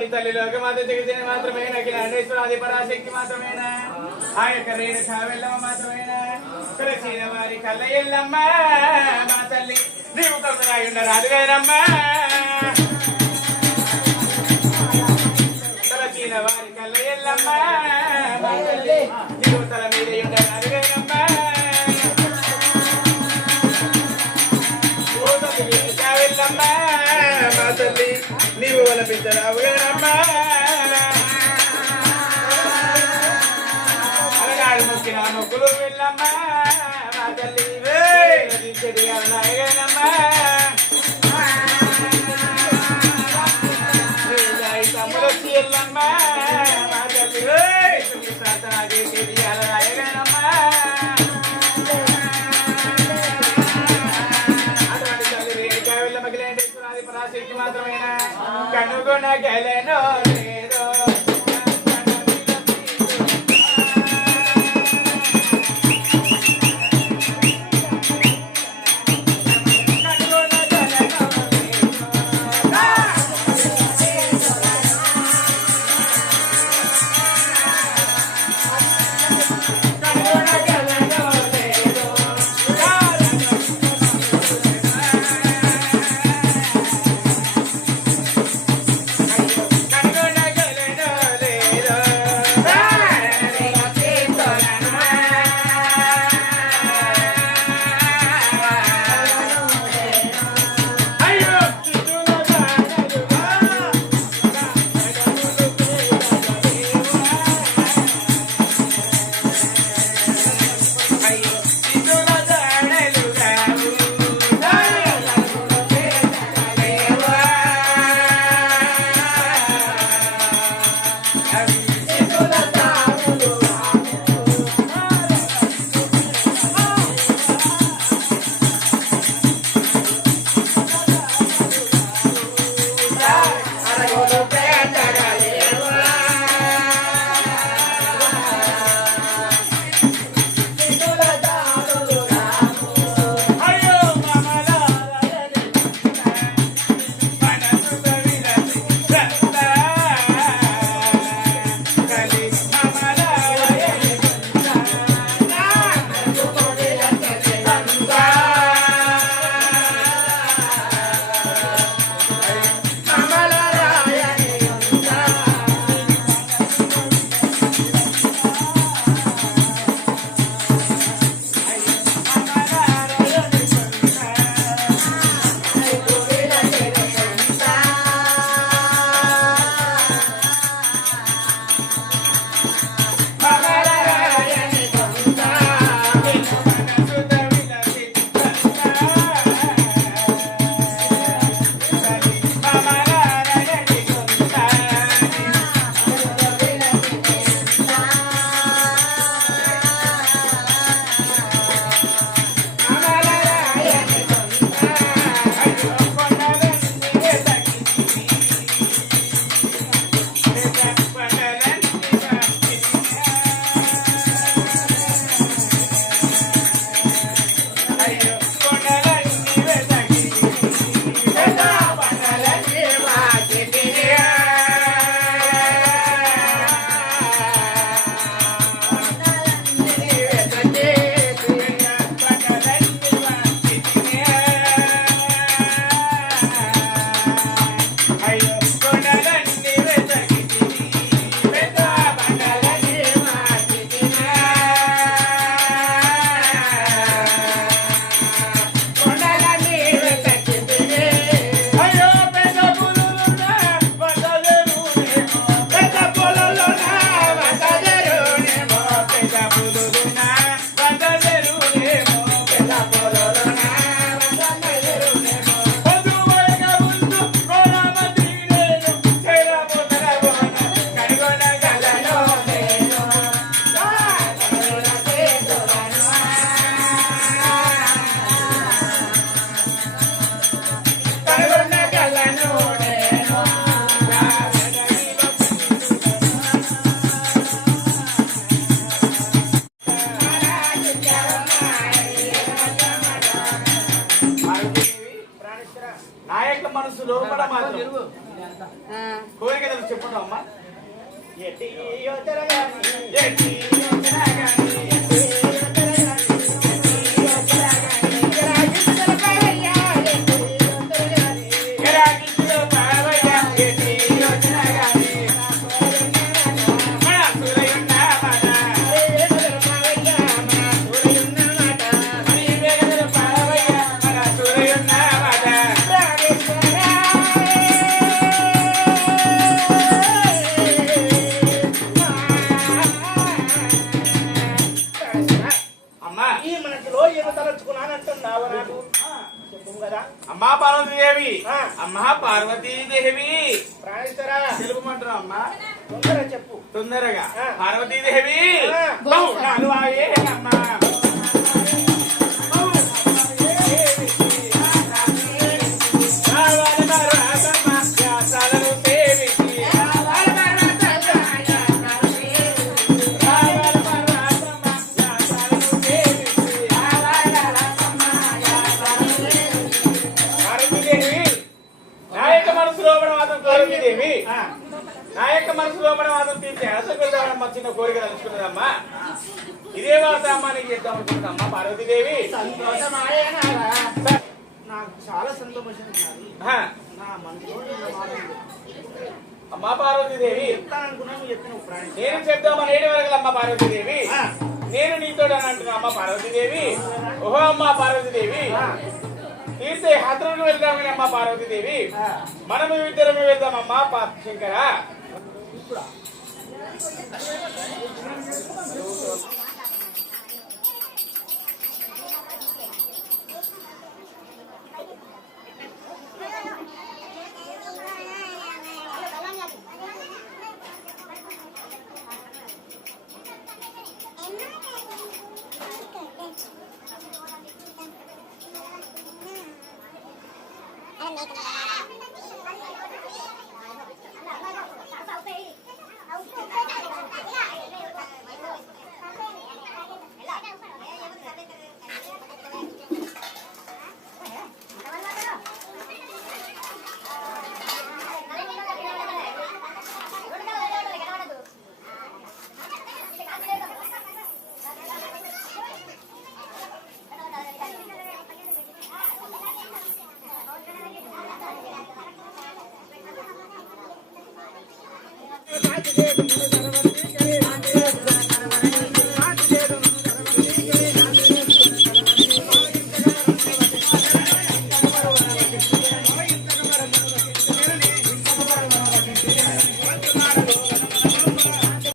అటువంటి తల్లి లోకమాత జగతిని మాత్రమేనా అఖిలాండేశ్వరాది పరాశక్తి మాత్రమేనా ఆ యొక్క రేణుకా వెళ్ళమ్మ మాత్రమేనా తులసిన వారి కళ్ళ ఎల్లమ్మ మా తల్లి నీవు కమ్మరాయి ఉండరాదువేనమ్మ తులసిన వారి కళ్ళ ఎల్లమ్మ మా తల్లి నీవు తల మీద ఉండరాదువేనమ్మ వెళ్ళమ్మ మా తల్లి నీవు వలపించరావుగానమ్మా అలగాడు మొక్కిన మొక్కులు వెళ్ళమ్మా మా తల్లి చెడిగానమ్మా తమ్ముడు వచ్చి వెళ్ళమ్మా మా తల్లి ప్రార్థన చేసి రాయగానమ్మా పరాశక్తి మాత్రమేనా కనుగొన గెలనో లేదో కనుగొన కోరిక తెలుసు చెప్పండి అమ్మా. ఎట్టి యోచరగాని ఎట్టి యోచనగాని గిరాగిలో పావయ్య ఎట్టి యోచనగాని మన సూరయున్న మాట మణి వేగదల పావయ్య మన సూరయున్న మాట అమ్మా ఈ మనసులో ఏదో తలచుకున్నానంటున్నావు నాకు చెప్పు కదా. అమ్మా పార్వతీదేవి ఆ. అమ్మా పార్వతీదేవి ప్రాణేశ్వరా తెలుగుమంటారు అమ్మా తొందర చెప్పు. తొందరగా ఆ. పార్వతీదేవి ఆ. బహుళాలు ఆయే అమ్మా రావాలి పర్వతమ్మ, వ్యాసాలను సేవించి. రావాలి పర్వతమ్మ, వ్యాసాలను సేవించి. పార్వతీదేవి నా యొక్క మనసు లోపల మాత్రం పార్వతీదేవి నా యొక్క మనసు లోపల మాత్రం తీర్చి అసలు చిన్న కోరిక తెలుసుకున్నదమ్మా. ఇదే వార్త అమ్మా నీకు చెప్తాం అనుకుంటున్నామ్మా పార్వతీదేవి. సంతోషమాయేనారా? నాకు చాలా సంతోషం ఉన్నది. ఆ, నా మనసులో నిన్న మాట ఉంది. అమ్మా పార్వతీదేవి చెప్తాననుకున్నా నువ్వు చెప్పిన ప్రాణి నేను చెప్తామని ఏడు వరకు అమ్మ పార్వతీదేవి ఆ. నేను నీతో అంటున్నా అమ్మ పార్వతీదేవి. ఓహో అమ్మ పార్వతీదేవి ఆ. తీర్థే హత్రులు వెళ్దామని అమ్మ పార్వతీదేవి ఆ. మనము ఇద్దరమే వెళ్దామమ్మా శంకర. ఇప్పుడా? Thank you.